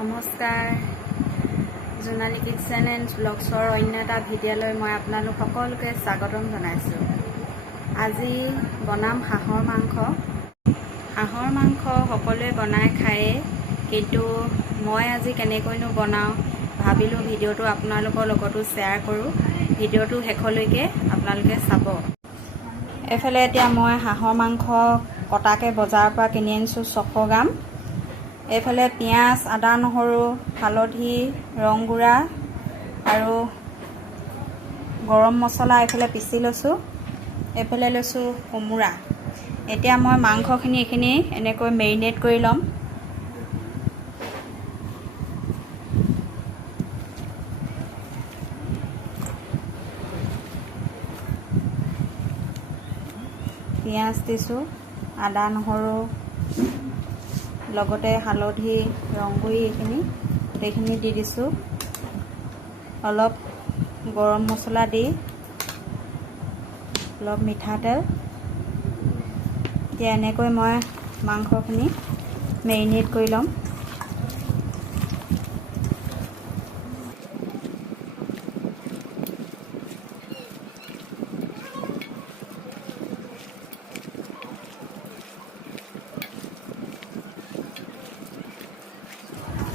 নমস্কাৰ Jonali kitchen and ব্লগছৰ অন্য এটা ভিডিঅ'লৈ মই আপোনালোক সকলোকে স্বাগতম জনাইছোঁ। আজি বনাম হাঁহৰ মাংস। হাঁহৰ মাংস সকলোৱে বনাই খায়ে, কিন্তু মই আজি কেনেকৈনো বনাওঁ ভাবিলোঁ ভিডিঅ'টো আপোনালোকৰ লগতো শ্বেয়াৰ কৰোঁ। ভিডিঅ'টো শেষলৈকে আপোনালোকে চাব। এইফালে এতিয়া মই হাঁহৰ মাংস কটাকৈ বজাৰৰ পৰা কিনি আনিছোঁ 600 গ্ৰাম। এইফালে পিঁয়াজ, আদা, নহৰু, হালধি, ৰং গুড়া আৰু গৰম মছলা এইফালে পিচি লৈছোঁ। এইফালে লৈছোঁ কোমোৰা। এতিয়া মই মাংসখিনি এইখিনি এনেকৈ মেৰিনেট কৰি ল'ম। পিঁয়াজ দিছোঁ, আদা, নহৰু, লগতে হালধি, ৰংগুৰি এইখিনি দি দিছোঁ। অলপ গৰম মছলা দি অলপ মিঠাতেল। এতিয়া এনেকৈ মই মাংসখিনি মেৰিনেট কৰি ল'ম।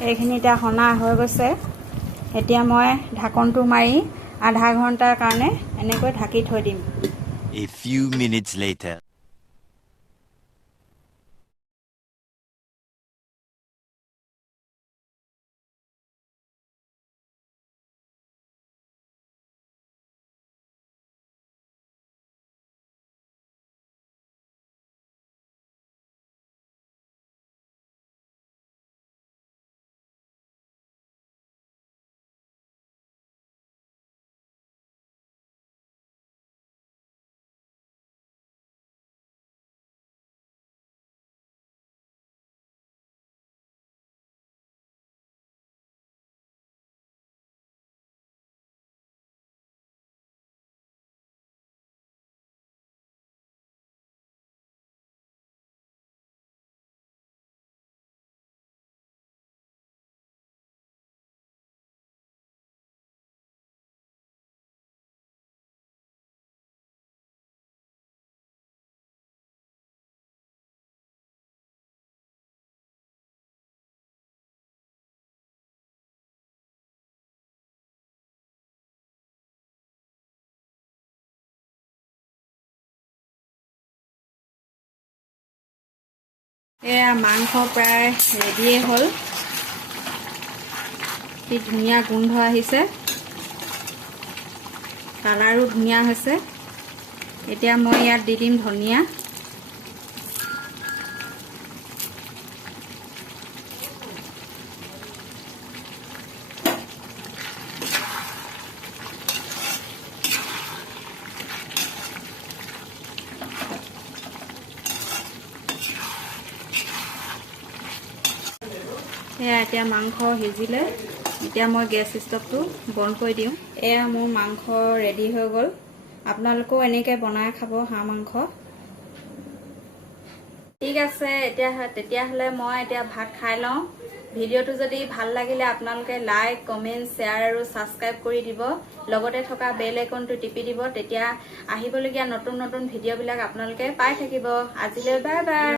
এইখিনি এতিয়া সনা হৈ গৈছে। এতিয়া মই ঢাকনটো মাৰি আধা ঘণ্টাৰ কাৰণে এনেকৈ ঢাকি থৈ দিম। A few minutes later. এয়া মাংস প্ৰায় ৰেডিয়ে হ'ল। কি ধুনীয়া গোন্ধ আহিছে, কালাৰো ধুনীয়া হৈছে। এতিয়া মই ইয়াত দি দিম ধনিয়া। এয়া এতিয়া মাংস সিজিলে। এতিয়া মই গেছ ষ্টভটো বন্ধ কৰি দিওঁ। এয়া মোৰ মাংস ৰেডি হৈ গ'ল। আপোনালোকেও এনেকৈ বনাই খাব হাঁহ মাংস। ঠিক আছে, তেতিয়াহ'লে মই এতিয়া ভাত খাই লওঁ। ভিডিঅ'টো যদি ভাল লাগিলে আপোনালোকে লাইক, কমেণ্ট, শ্বেয়াৰ আৰু ছাবস্ক্ৰাইব কৰি দিব। লগতে থকা বেল আইকনটো টিপি দিব। তেতিয়া আহিবলগীয়া নতুন নতুন ভিডিঅ'বিলাক আপোনালোকে পাই থাকিব। আজিলৈ বাই বাই।